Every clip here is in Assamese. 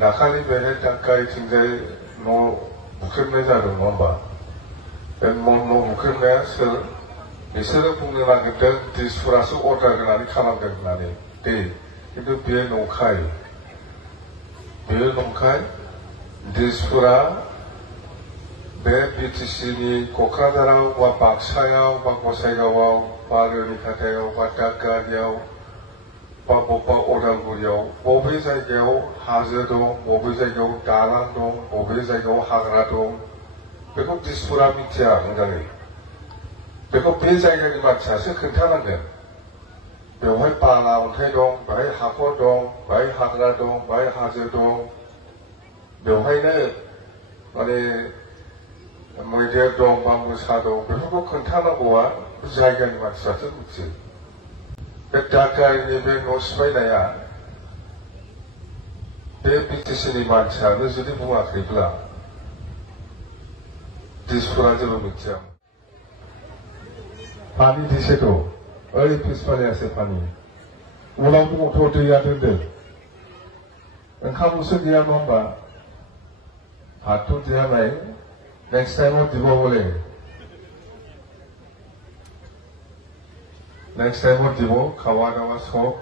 दाखालि बेहाय दाखालिथिंजाय न' बुख्रेबनाय जादों नङा होमबा बे न' बुख्रेबनाया सोर बिसोरो बुंनो नागिरदों दिसपुरासो अर्डार होनानै खालामदों होननानै खिन्थु बेयो नंखाय दिसपुरा बे बिटिसिनि क'क्राझाराव बा बाक्सायाव बा गसाइगावआव बा रुनिखाथायाव बा दादगारियाव बा बबेबा उदालगुरियाव बबे जायगायाव हाजो दं बबे जायगायाव दालां दं बबे जायगायाव हाग्रा दं बेखौ दिसपुरा मिथिया मोजाङै बेखौ बे जायगानि मानसियासो खोन्थानांगोन बेवहाय बाला अन्थाइ दं बेहाय हाखर दं बेहाय हाग्रा दं बेहाय हाजो दं बेवहायनो माने मैदेर दं बा मोसा दं बेफोरखौ खोन्थानांगौआ जायगानि मानसियासो मिथियो बे दादगारिनि बे न' सिफायनाया बे बिटिसिनि मानसियानो जुदि बुङाखैब्ला दिसपुरा जेबो मिथिया पानी दिसेथ' ओरै फिसफालायासो पानी उनाव दङथ' दैया दोनदों ओंखामल'सो गैया नङा होमबा भातथ' गैया नाय नेक्स्ट टाइमाव দিব बोले नेक्स्ट टाइमाव দিব খাওয়া দাওয়া সব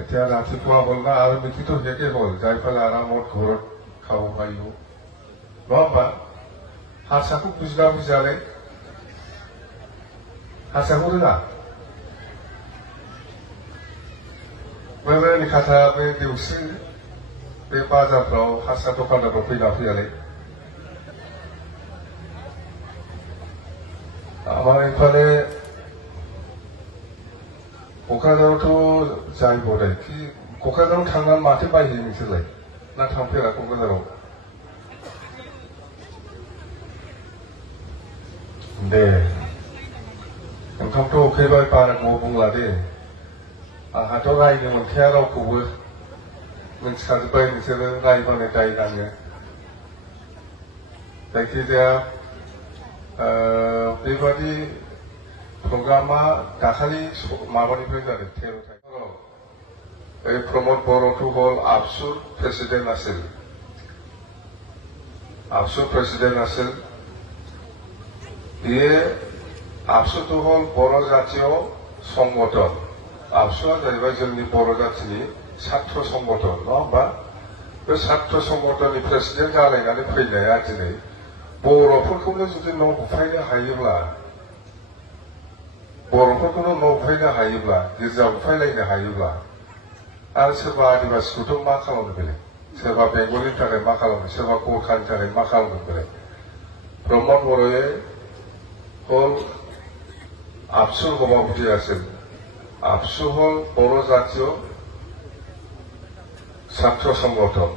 এতিয়া ৰাতিপুৱা হ'ল না আৰু মিটিটো শেষে হ'ল যাই পেলাই আৰামত ঘৰত খাব পাৰিব নহ होमबा हारसाखौ बुजिना बुजियालै हारसाखौ रोङा बे रुनिखाथा बे देवस्रि बे बाजारफ्राव हारसा दखानदारफ्राव फैना फैयालै আমার এখানে क'क्राझारावथ' जाय बदाय कि क'क्राझाराव थांनानै माथो बायहैयो नोंसोरलाय ना थांफेरा क'क्राझाराव दे ओंखामथ' उखैबाय बारा बुंला दे आंहाथ' रायनो मोनखाया रावखौबो मिन्थिखाजोब्बाय नोंसोरो रायबानो दाय नाङो जायखिजाया बेबादि प्रग्रामा दाखालि माबानिफ्राय जादों 13 तारिखआव प्रमद बर'थ' हल आबसुर प्रेसिडेन्ट আছিল बियो आबसुरथ' हल बर' जातीय संगठन आबसुआ जाहैबाय जोंनि बर' जातिनि छात्र संगठन नङा होमबा बे छात्र संगठननि प्रेसिडेन्ट जालायनानै फैनाया दिनै बर'फोरखौनो जुदि न' बुफायनो हायोब्ला गिर्जा बुफायलायनो हायोब्ला आरो सोरबा आदिबासिखौथ' मा खालामनो बेलाय सोरबा बेंगलिनि थाखाय मा खालामनो सोरबा गरखानि थाखाय मा खालामनो बेलाय प्रमद बर'ए हल आबसुर सभापতি আছিল आबसु हल बर' জাতীয় ছাত্ৰ সংগঠন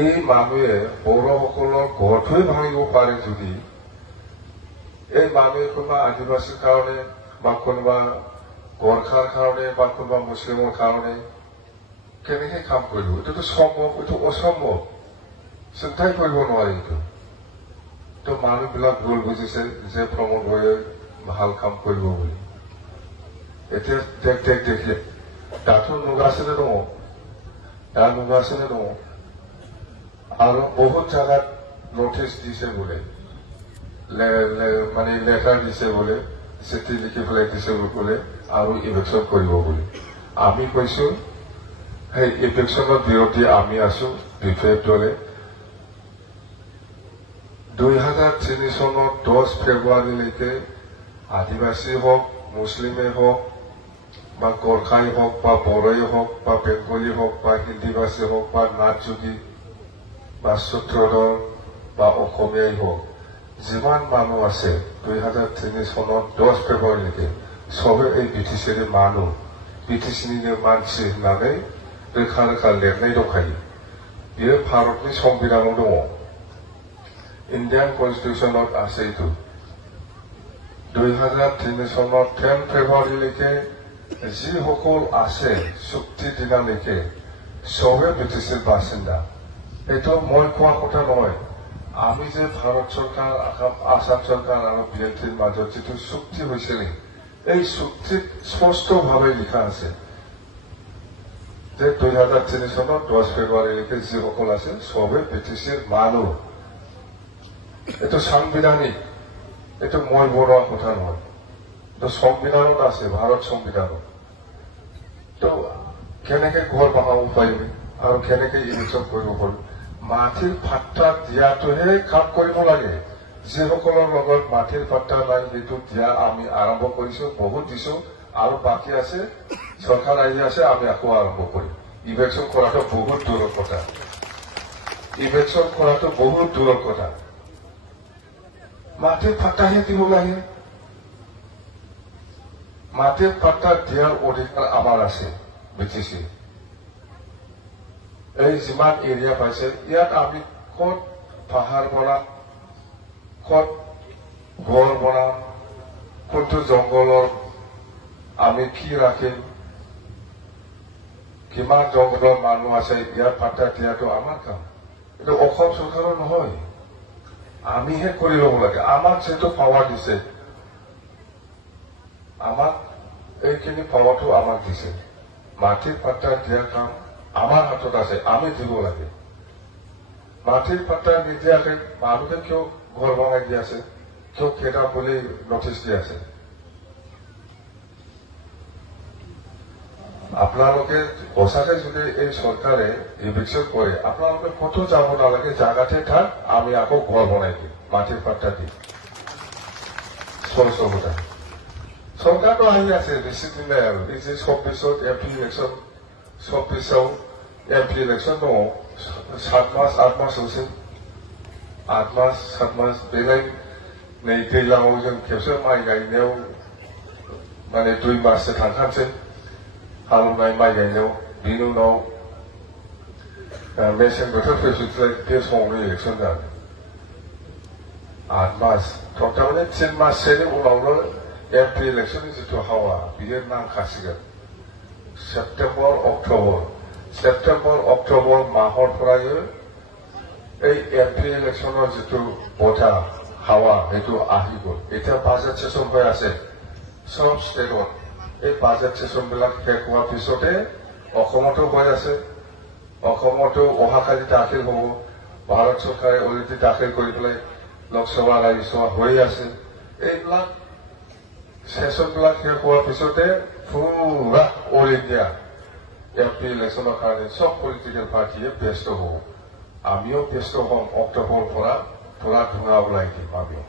এই মানুহে বড়োসকলৰ ঘৰটোৱে ভাঙিব পাৰে যদি এই মানুহে কোনোবা আদিবাসীৰ কাৰণে বা কোনোবা গোৰ্খাৰ কাৰণে বা কোনোবা মুছলিমৰ কাৰণে কেনেকৈ কাম কৰিব এইটোতো সম্ভৱ এইটো অসম্ভৱ চিন্তাই কৰিব নোৱাৰি এইটো তো মানুহবিলাক ভুল বুজিছে যে প্ৰমোদ বড়োৱে ভাল কাম কৰিব বুলি এতিয়া দেখি দাঁতো নুগাसिनो दङ আৰু বহুত জায়গাত নোটিছ দিছে বোলে মানে লেটাৰ দিছে বোলে চিঠি লিখি পেলাই দিছে বোলে আৰু ইলেকশ্যন কৰিব বুলি আমি কৈছো সেই ইলেকশ্যনৰ বিৰোধী আমি আছো বিপেএফ দলে 2003 চনৰ 10 ফেব্ৰুৱাৰীলৈকে আদিবাসী হওক মুছলিমেই হওক বা গোৰ্খাই হওক বা বড়োই হওক বা বেংগলী হওক বা হিন্দীভাষী হওক বা নাথযোগী বা সূত্ৰধৰ বা অসমীয়াই হওক যিমান মানুহ আছে 2003 চনৰ 10 ফেব্ৰুৱাৰীলৈকে সবে এই বিটিচিनि মানুহ বিটিচিनिनो मानसि होननानै रोखा रोखा लिरनाय दंखायो बेयो भारतनि संबिधानाव दङ इण्डियान कन्स्टिटिउशनाव আছে এইটো 2003 চনৰ 10 ফেব্ৰুৱাৰীলৈকে যিসকল আছে চুক্তি দিনালৈকে সবে বিটিচিৰ বাসিন্দা এইটো মই কোৱা কথা নহয় আমি যে ভাৰত চৰকাৰ আসাম চৰকাৰ আৰু বিএনপিৰ মাজত যিটো চুক্তি হৈছিল এই চুক্তিত স্পষ্টভাৱে লিখা আছে যে 2003 চনৰ 10 ফেব্ৰুৱাৰীলৈকে যিসকল আছে সবে বিটিচিৰ মানুহ এইটো সাংবিধানিক এইটো মই বনোৱা কথা নহয় এইটো সংবিধানত আছে ভাৰত সংবিধানত তো কেনেকৈ ঘৰ বনাব পাৰিবি আৰু কেনেকৈ ইলেকশ্যন কৰিব পাৰিবি মাটিৰ পাট্টা দিয়াটোহে কাম কৰিব লাগে যিসকলৰ লগত মাটিৰ পাট্টা নাই সেইটো দিয়া আমি আৰম্ভ কৰিছো বহুত দিছো আৰু বাকী আছে চৰকাৰ আহি আছে আমি আকৌ আৰম্ভ কৰিম ইলেকশ্যন কৰাটো বহুত দূৰৰ কথা ইলেকশ্যন কৰাটো বহুত দূৰৰ কথা মাটিৰ পাট্টাহে দিব লাগে মাটিৰ পাট্টা দিয়াৰ অধিকাৰ আমাৰ আছে বিটিচি এই যিমান এৰিয়া পাইছে ইয়াত আমি ক'ত পাহাৰ বনাম ক'ত ঘৰ বনাম কোনটো জংঘলৰ আমি কি ৰাখিম কিমান জংঘলৰ মানুহ আছে ইয়াৰ পাট্টা দিয়াটো আমাৰ কাম এইটো অসম চৰকাৰৰ নহয় আমিহে কৰি ল'ব লাগে আমাক যিটো পাৱাৰ দিছে আমাক এইখিনি পাৱাৰটো আমাক দিছে মাটিৰ পাট্টা দিয়াৰ কাম আমাৰ হাতত আছে আমি দিব লাগে মাটিৰ পাট্টা নিদিয়াকে মানুহে কিয় ঘৰ বনাই দি আছে কিয় কেইটা বুলি নটিচ দি আছে আপোনালোকে সঁচাকে যদি এই চৰকাৰে ইলেকশ্যন কৰে আপোনালোকে ক'তো যাব নালাগে জাগাতে থাক আমি আকৌ ঘৰ বনাই দিম মাটিৰ পাট্টা দি চৰকাৰটা চৰকাৰটো আহি আছে বেছি দিন নাই আৰু এই যে 24ত এমপি ইলেকশ্যন 24 এমপি ইলেকশ্যন ন 7 মাস 8 মাস হৈছে 8 মাস 7 মাস बेलाय नै दैज्लाङाव जों खेबसे माइ गायनायाव माने 2 माससो थांखानोसै हालौनाय माइ गायनायाव बिनि उनाव मेसें बोथोर फैफिनलाय बे समावनो इलेक्सन जागोन 8 मास थारमाने 3 माससोनि उनावनो एमपि इलेक्शननि जिथु हावा बियो नांखासिगोन सेप्टेम्बर अक्ट'बर माहरफोरायो এই এমপি ইলেকশ্যনৰ যিটো বঁটা হাৱা সেইটো আহিব এতিয়া বাজেট সেশন হৈ আছে সব ষ্টেটত এই বাজেট সেশনবিলাক শেষ হোৱাৰ পিছতে অসমতো হৈ আছে অসমতো অহাকালি দাখিল হ'ব ভাৰত চৰকাৰে অলৰেডি দাখিল কৰি পেলাই লোকসভা ৰাজ্যসভা হৈ আছে এইবিলাক সেশনবিলাক শেষ হোৱাৰ পিছতে পুৰা অল ইণ্ডিয়া এমপি ইলেকশ্যনৰ কাৰণে সব পলিটিকেল পাৰ্টিয়ে ব্যস্ত হ'ব আমিও ব্যস্ত হ'ম অক্টোবৰৰ পৰা পুৰা ধোঁৱা ওলাই দিম আমিও